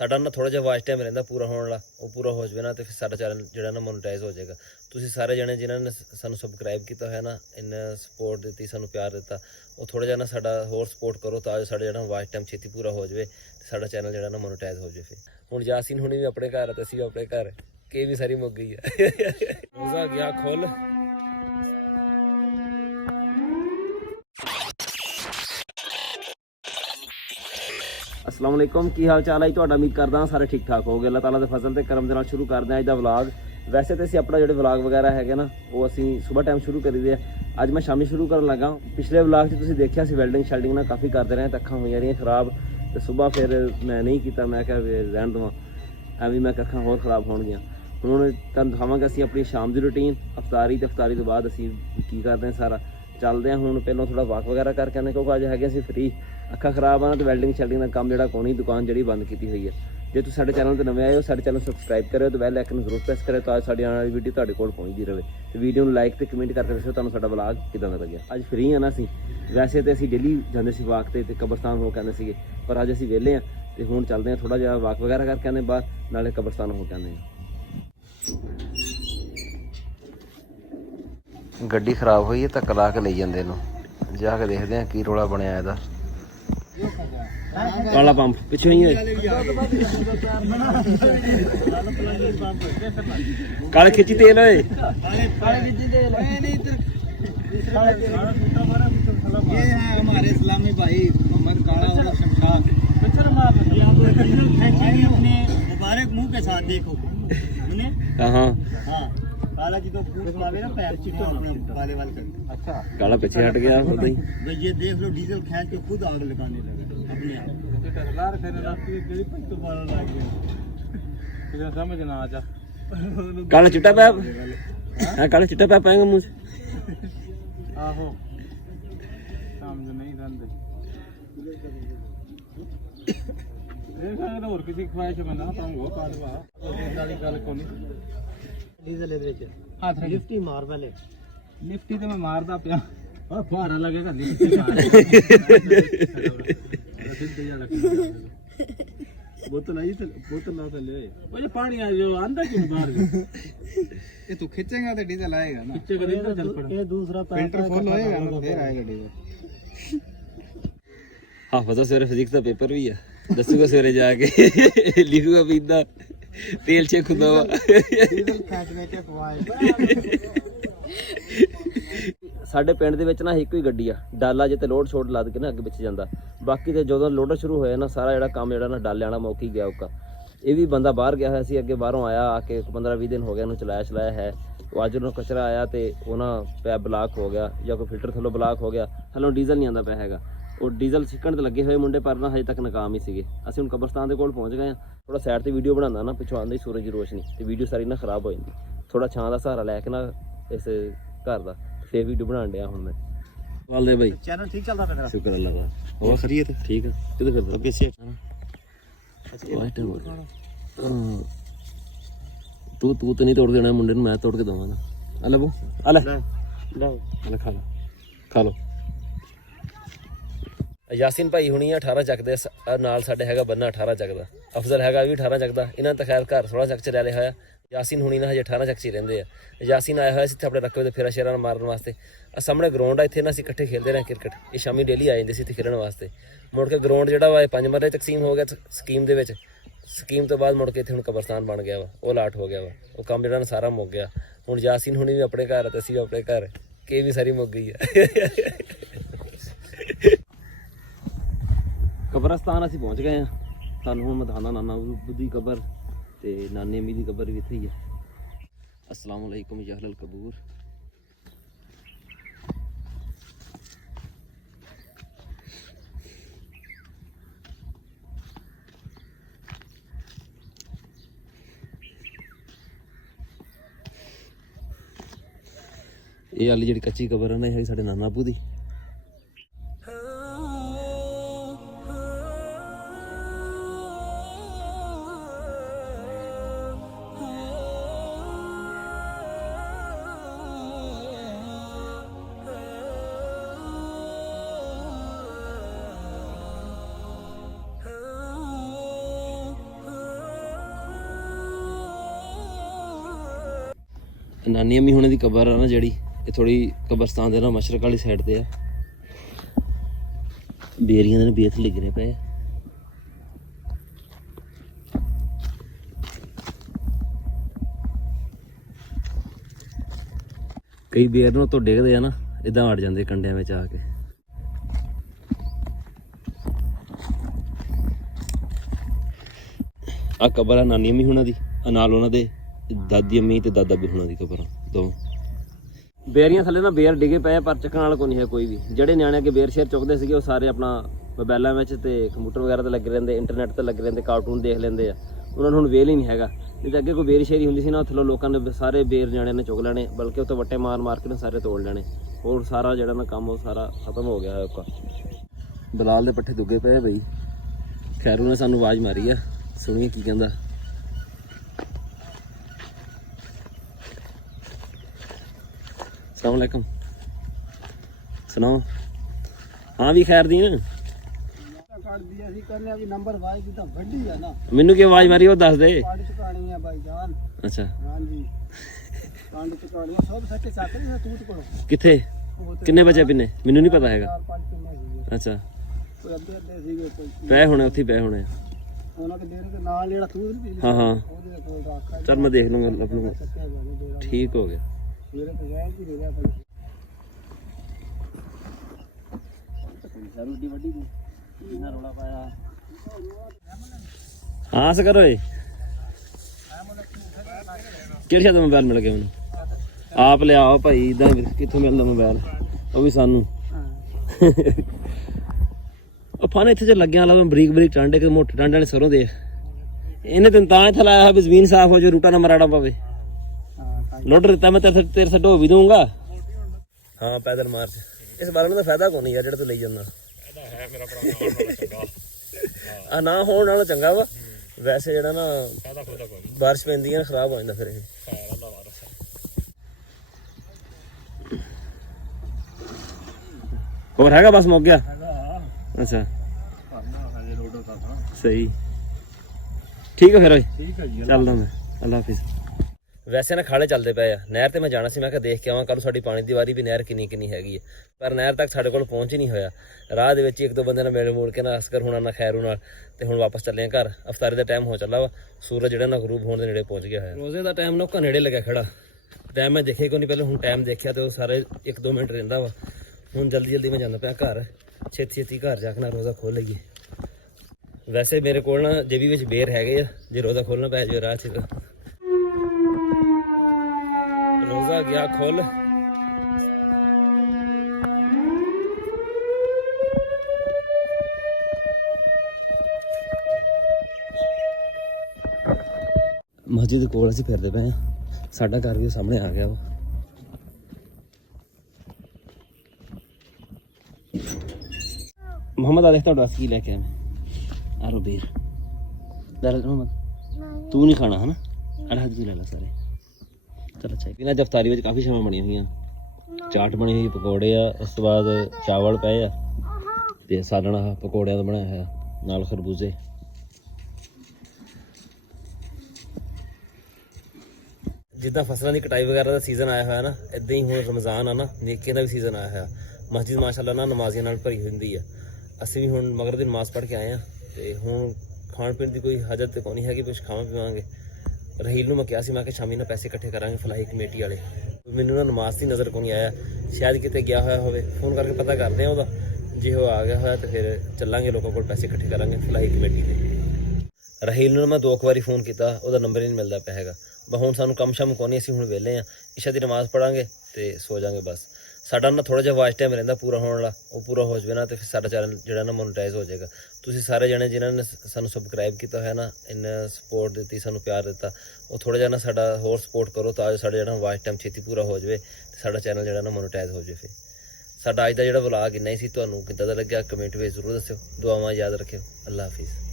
ਸਾਡਾ ਨਾ ਥੋੜਾ ਜਿਹਾ ਵਾਚ ਟਾਈਮ ਰਹਿੰਦਾ ਪੂਰਾ ਹੋਣ ਵਾਲਾ, ਉਹ ਪੂਰਾ ਹੋ ਜਾਵੇ ਨਾ ਤੇ ਫਿਰ ਸਾਡਾ ਚੈਨਲ ਜਿਹੜਾ ਨਾ ਮੋਨੇਟਾਈਜ਼ ਹੋ ਜਾਏਗਾ। ਤੁਸੀਂ ਸਾਰੇ ਜਣੇ ਜਿਨ੍ਹਾਂ ਨੇ ਸਾਨੂੰ ਸਬਸਕ੍ਰਾਈਬ ਕੀਤਾ ਹੋਇਆ ਨਾ, ਇੰਨਾ ਸਪੋਰਟ ਦਿੱਤੀ, ਸਾਨੂੰ ਪਿਆਰ ਦਿੱਤਾ, ਉਹ ਥੋੜਾ ਜਿਹਾ ਨਾ ਸਾਡਾ ਹੋਰ ਸਪੋਰਟ ਕਰੋ ਤਾਂ ਜੋ ਸਾਡਾ ਜਿਹੜਾ ਵਾਚ ਟਾਈਮ ਛੇਤੀ ਪੂਰਾ ਹੋ ਜਾਵੇ ਤੇ ਸਾਡਾ ਚੈਨਲ ਜਿਹੜਾ ਨਾ ਮੋਨੇਟਾਈਜ਼ ਹੋ ਜਾਵੇ। ਫਿਰ ਹੁਣ ਯਾਸੀਨ ਹੁਣੀ ਵੀ ਆਪਣੇ ਘਰ ਤੇ ਅਸੀਂ ਵੀ ਆਪਣੇ ਘਰ, ਕੇ ਵੀ ਸਾਰੀ ਮੁੱਕ ਗਈ ਹੈ। ਰੋਜ਼ਾ ਗਿਆ ਖੁੱਲ। अस्सलाम वालेकुम, की हाल चाल है ਤੁਹਾਡਾ? ਉਮੀਦ ਕਰਦਾ ਹਾਂ ਸਾਰੇ ਠੀਕ ਠਾਕ ਹੋਗੇ। ਅੱਲਾਹ ਤਾਲਾ ਦੇ ਫਜ਼ਲ ਤੇ ਕਰਮ ਦੇ ਨਾਲ ਸ਼ੁਰੂ ਕਰਦੇ ਹਾਂ ਅੱਜ ਦਾ ਵਲੌਗ। ਵੈਸੇ ਤੇ ਅਸੀਂ ਆਪਣਾ ਜਿਹੜੇ ਵਲੌਗ ਵਗੈਰਾ ਹੈਗੇ ਨਾ ਉਹ ਅਸੀਂ ਸਵੇਰ ਟਾਈਮ ਸ਼ੁਰੂ ਕਰੀਦੇ ਆ, ਅੱਜ ਮੈਂ ਸ਼ਾਮੀ ਸ਼ੁਰੂ ਕਰਨ ਲੱਗਾ। ਪਿਛਲੇ ਵਲੌਗ 'ਚ ਤੁਸੀਂ ਦੇਖਿਆ ਸੀ ਵੈਲਡਿੰਗ ਸ਼ੈਲਡਿੰਗ ਨਾਲ ਕਾਫੀ ਕਰਦੇ ਰਹੇ, ਅੱਖਾਂ ਹੋਈਆਂ ਰਹੀਆਂ ਖਰਾਬ ਤੇ ਸਵੇਰ ਫਿਰ ਮੈਂ ਨਹੀਂ ਕੀਤਾ, ਮੈਂ ਕਿਹਾ ਵੀ ਰਹਿਣ ਦੇਵਾਂ, ਐਵੇਂ ਮੈਂ ਅੱਖਾਂ ਹੋਰ ਖਰਾਬ ਹੋਣਗੀਆਂ। ਹੁਣ ਤੁਹਾਨੂੰ ਦਿਖਾਵਾਂਗੇ ਅਸੀਂ ਆਪਣੀ ਸ਼ਾਮ ਦੀ ਰੂਟੀਨ, ਅਫਤਾਰੀ ਤੇ ਅਫਤਾਰੀ ਤੋਂ ਬਾਅਦ ਅਸੀਂ ਕੀ ਕਰਦੇ ਹਾਂ ਸਾਰਾ। ਚੱਲਦੇ ਹਾਂ ਹੁਣ, ਪਹਿਲਾਂ ਥੋੜਾ ਵਾਕ ਵਗੈਰਾ ਕਰਕੇ ਆਉਂਦੇ ਕਿਉਂਕਿ ਅੱਜ ਹੈਗੇ ਅਸੀਂ ਫ੍ਰੀ। ਅੱਖਾਂ ਖਰਾਬ ਆ ਤੇ ਵੈਲਡਿੰਗ ਸ਼ੈਲਡਿੰਗ ਦਾ ਕੰਮ ਜਿਹੜਾ ਕੋਣੀ ਦੁਕਾਨ ਜਿਹੜੀ ਬੰਦ ਕੀਤੀ ਹੋਈ ਹੈ। ਜੇ ਤੁਸੀਂ ਸਾਡੇ ਚੈਨਲ 'ਤੇ ਨਵੇਂ ਆਏ ਹੋ, ਸਾਡੇ ਚੈਨਲ ਸਬਸਕ੍ਰਾਈਬ ਕਰਿਓ ਤੇ ਬੈਲ ਆਈਕਨ ਨੂੰ ਜ਼ਰੂਰ ਪ੍ਰੈਸ ਕਰਿਓ ਤਾਂ ਸਾਡੀ ਆਉਣ ਵਾਲੀ ਵੀਡੀਓ ਤੁਹਾਡੇ ਕੋਲ ਪਹੁੰਚਦੀ ਰਹੇ। ਤੇ ਵੀਡੀਓ ਨੂੰ ਲਾਈਕ ਤੇ ਕਮੈਂਟ ਕਰਕੇ ਦੱਸੋ ਤੁਹਾਨੂੰ ਸਾਡਾ ਵਲੌਗ ਕਿੱਦਾਂ ਦਾ ਲੱਗਿਆ। ਅੱਜ ਫ੍ਰੀ ਆ ਨਾ ਅਸੀਂ, ਵੈਸੇ ਤੇ ਅਸੀਂ ਡੇਲੀ ਜਾਂਦੇ ਸੀ ਵਾਕ ਤੇ ਕਬਰਸਤਾਨ ਹੋ ਕੇ ਆਉਂਦੇ ਸੀਗੇ, ਪਰ ਅੱਜ ਅਸੀਂ ਵਿਹਲੇ ਹਾਂ ਤੇ ਹੁਣ ਚੱਲਦੇ ਹਾਂ ਥੋੜਾ ਜਿਹਾ ਵਾਕ ਵਗੈਰਾ ਕਰਕੇ ਆਉਂਦੇ ਬਾਹਰ, ਨਾਲੇ ਕਬਰਸਤਾਨ ਹੋ ਕੇ ਆਉਂਦੇ ਹਾਂ। ਗੱਡੀ ਖਰਾਬ ਹੋਈ ਹੈ, ਧੱਕਾ ਲਾ ਕੇ ਲਈ ਜਾਂਦੇ ਇਹਨੂੰ, ਜਾ ਕੇ ਦੇਖਦੇ ਹਾਂ ਕੀ ਰੌਲਾ ਬਣਿਆ ਇਹਦਾ। ਕਾਲਾ ਪੰਪ ਪਿੱਛੋਂ ਹੀ ਹੈ, ਕਾਲੇ ਖਿੱਚੀ ਤੇਲ ਓਏ। ये है हमारे इस्लामी भाई मोहम्मद काला और शमशाद। अपने मुबारक मुंह के साथ देखो। हाँ काला जी तो फूट मारे ना पैर चिट्टे अपने काले वाले कर। अच्छा काला पीछे हट गया होता ही। भाई ये देख लो डीजल खींच के खुद आग लगाने लगा अपने आप। समझ ना आ जा। काला चिट्टा पैप, हाँ काला चिट्टा पैप आएगा मुझे। आहो समझ नहीं रंदे और किसी ख्वाहिश बना तंग हो कालवा वाली गल कोनी। डीजल ਇਹਦੇ ਵਿੱਚ ਹੱਥ ਲਿਫਟੀ ਮਾਰ ਪਹਿਲੇ। ਲਿਫਟੀ ਤੇ ਮੈਂ ਮਾਰਦਾ ਪਿਆ, ਉਹ ਫੁਹਾਰਾ ਲੱਗੇਗਾ ਲਿਫਟੀ ਮਾਰ। ਸਿੱਧੇ ਜਾ ਰੱਖ ਬੋਤਲ ਆਈ ਤੇ ਬੋਤਲ ਲਾ ਥੱਲੇ ਉਹ ਜੇ ਪਾਣੀ ਆ ਜੋ ਆਂਦਾ ਕਿਉਂ ਬਾਹਰ ਇਹ ਤੂੰ ਖਿੱਚੇਗਾ ਤੇ ਡੀਜ਼ਲ ਆਏਗਾ ਨਾ। ਖਿੱਚੇਗਾ ਤਾਂ ਚੱਲ ਪੜਾ ਇਹ ਦੂਸਰਾ ਫਿਲਟਰ ਫੁੱਲ ਹੋਏਗਾ ਨਾ ਫੇਰ ਆਏਗਾ ਡੀਜ਼ਲ। ਹਾਫਜ਼ਾ ਸਵੇਰੇ ਫਿਜ਼ਿਕਸ ਦਾ ਪੇਪਰ ਵੀ ਆ, ਦੱਸੂਗਾ ਸਵੇਰੇ ਜਾ ਕੇ, ਲਿਖੂਗਾ ਵੀ ਇਦਾਂ ਤੇਲ ਚੇ ਖੁਦਾ ਵਾ ਡੀਜ਼ਲ ਖੈਂਚਨੇ ਕੇ ਖਵਾਏ। ਸਾਡੇ ਪਿੰਡ ਦੇ ਵਿੱਚ ਨਾ ਇੱਕੋ ਹੀ ਗੱਡੀ ਆ, ਡਾਲਾ ਜਿੱਤੇ ਲੋਡ ਛੋੜ ਲੱਦ ਕੇ ਨਾ ਅੱਗੇ ਪਿੱਛੇ ਜਾਂਦਾ। ਬਾਕੀ ਤੇ ਜਦੋਂ ਲੋਡਰ ਸ਼ੁਰੂ ਹੋਇਆ ਨਾ ਸਾਰਾ ਜਿਹੜਾ ਕੰਮ ਜਿਹੜਾ ਨਾ ਡਾਲੇ ਵਾਲਾ ਮੁੱਕ ਹੀ ਗਿਆ ਉਕਾ। ਇਹ ਵੀ ਬੰਦਾ ਬਾਹਰ ਗਿਆ ਹੋਇਆ ਸੀ, ਅੱਗੇ ਬਾਹਰੋਂ ਆਇਆ, ਆ ਕੇ 15-20 ਦਿਨ ਹੋ ਗਏ ਉਹਨੂੰ ਚਲਾਇਆ ਹੈ। ਉਹ ਅੱਜ ਉਹਨੂੰ ਕਚਰਾ ਆਇਆ ਤੇ ਉਹਨਾਂ ਪੈਪ ਬਲਾਕ ਹੋ ਗਿਆ ਜਾਂ ਕੋਈ ਫਿਲਟਰ ਥੱਲੋਂ ਬਲਾਕ ਹੋ ਗਿਆ, ਥੱਲੋਂ ਡੀਜ਼ਲ ਨਹੀਂ ਆਉਂਦਾ ਪਿਆ ਹੈਗਾ। ਉਹ ਡੀਜ਼ਲ ਸਿੱਕਣ ਤੇ ਲੱਗੇ ਹੋਏ ਮੁੰਡੇ ਪਰ ਨਾ ਹਜੇ ਤੱਕ ਨਾਕਾਮ ਹੀ ਸੀਗੇ। ਅਸੀਂ ਹੁਣ ਕਬਰਸਤਾਨ ਦੇ ਕੋਲ ਪਹੁੰਚ ਗਏ ਹਾਂ। ਥੋੜਾ ਸਾਈਡ ਤੇ ਵੀਡੀਓ ਬਣਾਉਂਦਾ ਨਾ, ਪਿੱਛੋਂ ਆਉਂਦੀ ਸੂਰਜ ਦੀ ਰੋਸ਼ਨੀ ਤੇ ਵੀਡੀਓ ਸਾਰੀ ਨਾ ਖਰਾਬ ਹੋ ਜਾਂਦੀ। ਥੋੜਾ ਛਾਂ ਦਾ ਸਹਾਰਾ ਲੈ ਕੇ ਨਾ ਇਸ ਘਰ ਦਾ ਫੇਰ ਵੀਡੀਓ ਬਣਾਉਣ ਡਿਆ ਹੁਣ ਮੈਂ। ਵਾਲਦੇ ਬਾਈ ਚੈਨਲ ਠੀਕ ਚੱਲਦਾ ਪਿਆ ਤੇਰਾ? ਸ਼ੁਕਰ ਅੱਲਾਹ ਦਾ। ਹੋਰ ਖਰੀਏ ਤੇ ਠੀਕ ਆ? ਕਿੱਥੇ ਫਿਰਦਾ ਅੱਗੇ ਸੇ ਤੂੰ ਤਾਂ ਨਹੀਂ ਤੋੜ ਦੇਣਾ ਮੁੰਡੇ ਨੂੰ, ਮੈਂ ਤੋੜ ਕੇ ਦਵਾਂਗਾ। ਆ ਲੈ ਬੋ, ਆ ਲੈ ਖਾ ਲਓ। ਯਾਸੀਨ ਭਾਈ ਹੁਣੀ 18 ਚੱਕਦੇ ਨਾਲ, ਸਾਡੇ ਹੈਗਾ ਬੰਨਾ 18 ਚੱਕਦਾ, ਅਫਜ਼ਲ ਹੈਗਾ ਵੀ 18 ਚੱਕਦਾ। ਇਹਨਾਂ ਤਾਂ ਖੈਰ ਘਰ 16 ਚੱਕ ਚ ਲੈ ਲਿਆ ਹੋਇਆ। ਯਾਸੀਨ ਹੁਣੀ ਨਾ ਹਜੇ 18 ਚੱਕ ਚ ਹੀ ਰਹਿੰਦੇ ਆ। ਯਾਸੀਨ ਆਇਆ ਹੋਇਆ ਸੀ ਇੱਥੇ ਆਪਣੇ ਰਕਬੇ ਤੇ ਫੇਰਾ ਸ਼ੇਰਾਂ ਨੂੰ ਮਾਰਨ ਵਾਸਤੇ। ਆ ਸਾਹਮਣੇ ਗਰਾਊਂਡ ਆ, ਇੱਥੇ ਨਾ ਅਸੀਂ ਇਕੱਠੇ ਖੇਡਦੇ ਰਹੇ ਕ੍ਰਿਕਟ। ਇਹ ਸ਼ਾਮੀ ਡੇਲੀ ਆ ਜਾਂਦੇ ਸੀ ਇੱਥੇ ਖੇਡਣ ਵਾਸਤੇ। ਮੁੜ ਕੇ ਗਰਾਊਂਡ ਜਿਹੜਾ ਵਾ 5 ਮਰਲੇ ਤਕਸੀਮ ਹੋ ਗਿਆ ਸਕੀਮ ਦੇ ਵਿੱਚ। ਸਕੀਮ ਤੋਂ ਬਾਅਦ ਮੁੜ ਕੇ ਇੱਥੇ ਹੁਣ ਕਬਰਸਤਾਨ ਬਣ ਗਿਆ ਵਾ, ਉਹ ਲਾਟ ਹੋ ਗਿਆ ਵਾ। ਉਹ ਕੰਮ ਜਿਹੜਾ ਨਾ ਸਾਰਾ ਮੁੱਕ ਗਿਆ। ਹੁਣ ਯਾਸੀਨ ਹੁਣੀ ਵੀ ਆਪਣੇ ਘਰ ਤੇ ਅਸੀਂ ਵੀ ਆਪਣੇ ਘਰ, ਕੇ ਵੀ ਸਾਰੀ ਮੁੱਕ ਗਈ ਆ। ਕਬਰਸਤਾਨ ਅਸੀਂ ਪਹੁੰਚ ਗਏ ਹਾਂ। ਤੁਹਾਨੂੰ ਹੁਣ ਮੈਂ ਦਿਖਾਉਂਦਾ ਨਾਨਾ ਦੀ ਕਬਰ ਤੇ ਨਾਨੀ ਅੰਮੀ ਦੀ ਕਬਰ ਵੀ ਇੱਥੇ ਹੀ ਹੈ। अस्सलाम वालेकुम या अहलल कबूर। ਇਹ ਵਾਲੀ ਜਿਹੜੀ ਕੱਚੀ ਕਬਰ ਹੈ ਨਾ, ਇਹ ਹੈ ਸਾਡੇ ਨਾਨਾ ਬੂ ਦੀ। ਨਾਨੀ ਅੰਮੀ ਹੁਣੇ ਦੀ ਕਬਰ ਆ ਨਾ ਜਿਹੜੀ, ਇਹ ਥੋੜੀ ਕਬਰਸਤਾਨ ਦੇ ਨਾਲ ਮਸ਼ਰਕ ਵਾਲੀ ਸਾਈਡ ਤੇ ਆ। ਬੇਰੀਆਂ ਦੇ ਬੇਥ ਲਿਗਰੇ ਪਏ। ਕਈ ਬੇਰ ਨੂੰ ਤੋਂ ਡਿੱਗਦੇ ਆ ਨਾ, ਇਦਾਂ ਅੜ ਜਾਂਦੇ ਕੰਡਿਆਂ ਵਿੱਚ ਆ ਕੇ। ਆ ਕਬਰ ਆ ਨਾਨੀ ਅੰਮੀ ਹੁਣਾਂ ਦੀ, ਨਾਲ ਉਹਨਾਂ ਦੇ ਦਾਦੀ ਅੰਮੀ ਤੇ ਦਾਦਾ ਵੀ ਹੁਣਾਂ ਦੀ ਕਬਰ ਦੋ। ਬੇਰੀਆਂ ਥੱਲੇ ਨਾ ਬੇਰ ਡਿੱਗੇ ਪਏ, ਪਰ ਚੱਕਣ ਵਾਲਾ ਕੋਈ ਨਹੀਂ ਹੈ ਕੋਈ ਵੀ। ਜਿਹੜੇ ਨਿਆਣੇ ਅੱਗੇ ਬੇਰ ਸ਼ੇਰ ਚੁੱਕਦੇ ਸੀਗੇ ਉਹ ਸਾਰੇ ਆਪਣਾ ਮੋਬਾਈਲਾਂ ਵਿੱਚ ਤੇ ਕੰਪਿਊਟਰ ਵਗੈਰਾ ਤੇ ਲੱਗੇ ਰਹਿੰਦੇ, ਇੰਟਰਨੈਟ ਤੇ ਲੱਗੇ ਰਹਿੰਦੇ, ਕਾਰਟੂਨ ਦੇਖ ਲੈਂਦੇ ਆ। ਉਹਨਾਂ ਨੂੰ ਹੁਣ ਵੇਲ ਹੀ ਨਹੀਂ ਹੈਗਾ। ਨਹੀਂ ਤਾਂ ਅੱਗੇ ਕੋਈ ਬੇਰ ਸ਼ੇਰੀ ਹੁੰਦੀ ਸੀ ਨਾ, ਥੱਲੋਂ ਲੋਕਾਂ ਨੇ ਸਾਰੇ ਬੇਰ ਨਿਆਣਿਆਂ ਨੇ ਚੁੱਕ ਲੈਣੇ, ਬਲਕਿ ਉੱਥੇ ਵੱਟੇ ਮਾਰ ਮਾਰ ਕੇ ਨਾ ਸਾਰੇ ਤੋੜ ਲੈਣੇ। ਹੋਰ ਸਾਰਾ ਜਿਹੜਾ ਨਾ ਕੰਮ ਉਹ ਸਾਰਾ ਖਤਮ ਹੋ ਗਿਆ ਹੈ। ਬਲਾਲ ਦੇ ਪੱਠੇ ਦੁੱਗੇ ਪਏ ਬਈ। ਖੈਰੂ ਨੇ ਸਾਨੂੰ ਆਵਾਜ਼ ਮਾਰੀ ਆ, ਸੁਣੀਏ ਕੀ ਕਹਿੰਦਾ। अस्सलामुअलैकुम। सुनाओ। हाँ भी खैर दी ना। मैनू की आवाज मारी वो दस दे। अच्छा किथे किन्ने बचे पिन्ने मैनू नहीं पता है। अच्छा पै होने उत्थे पै होने। हाँ हाँ चल मैं देख लूंगा अपना। ठीक हो गया। हाँ से करो कि मोबाइल मिल गया मैनू आप ले आओ भाई। इदा कितों मिलता मोबाइल वो भी सानू फन इतने लगे वाला बरीक बरीक टांडे के मोटे टांडे ने सरों दे इन्हें तेन तां इत्थे लाया भी जमीन साफ हो जो रूटा ना मराड़ा पवे। लोड देता मैं तेरे से ढो भी दूंगा। हाँ पैदल मार्च इस बार में फायदा कौन यार जेड़ा तू ले जाना ना होने नालों चंगा वा। वैसे जेड़ा ना बारिश पैंदी है खराब हो जाता फिर और हैगा बस मुक गया। अच्छा सही ठीक है फिर चलदा मैं अल्लाह हाफिज। वैसे ना खाड़े चलते पे आ नहर ते मैं जाना सी मैं देख के आवां कल साडी पानी दी वारी भी नहर किन्नी किन्नी हैगी है पर नहर तक साडे कोल पहुंच ही नहीं होया। राह दे विच एक दो बंदे ने मेरे मोड़ के ना असकर होना ना खैरू नाल ते हुण वापस चले घर। अफतारी दा टाइम हो चला वा सूरज जेड़ा ना गरूब होने दे नेड़े पहुंच गया है। रोजे दा टाइम नौका नेड़े लगा खड़ा टाइम मैं देखे को नहीं पहले हुण टाइम देखिया ते सारे एक दो मिनट रहिंदा वा। हुण जल्दी जल्दी मैं जाना पिया घर छेती छेती घर जाके ना रोज़ा खोल लईए। वैसे मेरे कोल ना जेबी विच बेर हैगे आ जे रोज़ा खोलना पै जाए राह च रोज़ा गया खोल। मस्जिद कोल असीं फिरदे पए साडा घर भी सामने आ गया वा। मोहम्मद आ देख तुहाडे वास्ते की लेके आया मैं आरो बेर ले मोहम्मद तू नहीं खाना है ना अड़ा तू ले ला सारे। चल अच्छा इन्हां च अफतारी विच काफ़ी शमां बनी हुई चाट बनी हुई पकौड़े आ उस तो बाद चावल पे आ ते सालन आ पकौड़ियां दा बनाया है नाल खरबूजे। जिद्दां फसलों की कटाई वगैरह का सीजन आया हुआ ना इदां ही हुण रमज़ान आ ना नेकियां दा भी सीजन आया है। मस्जिद माशाअल्लाह ना नमाजियां नाल भरी हुंदी है। असीं भी हुण मगरिब दी नमाज़ पढ़ के आए हैं ते हुण खाण पीण की कोई हजत तो कोई है कि कुछ खावां पीवांगे। रहील नूं मैं कहा सी मैं कि शामी ना पैसे इकट्ठे करांगे फलाही कमेटी वाले मैनूं ना नमाज़ की नज़र को नहीं आया शायद किते गया होया होवे फोन करके पता करते हैं जे वो आ गया होया तो फिर चलांगे लोगों को पैसे इकट्ठे करांगे फलाही कमेटी के। रहील नूं मैं 2 बारी फोन किया उसका नंबर ही नहीं मिलता पिया हैगा। हुण सानूं कम शम कोनी असीं हुण वेले आ इशा दी नमाज़ पढ़ांगे ते सो जाएंगे बस। साडा ना थोड़ा जिहा वाच टाइम रहिंदा पूरा होने वाला वो पूरा हो जाए ना तो फिर साडा चैनल जिहड़ा ना मोनेटाइज हो जाएगा। तुसीं सारे जने जिन्हां ने सानूं सबसक्राइब किया है ना इन्ना सपोर्ट दी सानूं प्यार दिता वो थोड़ा जिहा ना साडा होर सपोर्ट करो तां जो साडा जिहड़ा वाच टाइम छेती पूरा हो जाए ते साडा चैनल जिहड़ा ना मोनेटाइज हो जाए। फिर साडा अज दा जिहड़ा व्लॉग इन्ना ही सी तुहानूं किद्दां दा लग्गिआ कमेंट विच जरूर दस्सिओ दुआवां याद रखिओ अल्लाह हाफिज़।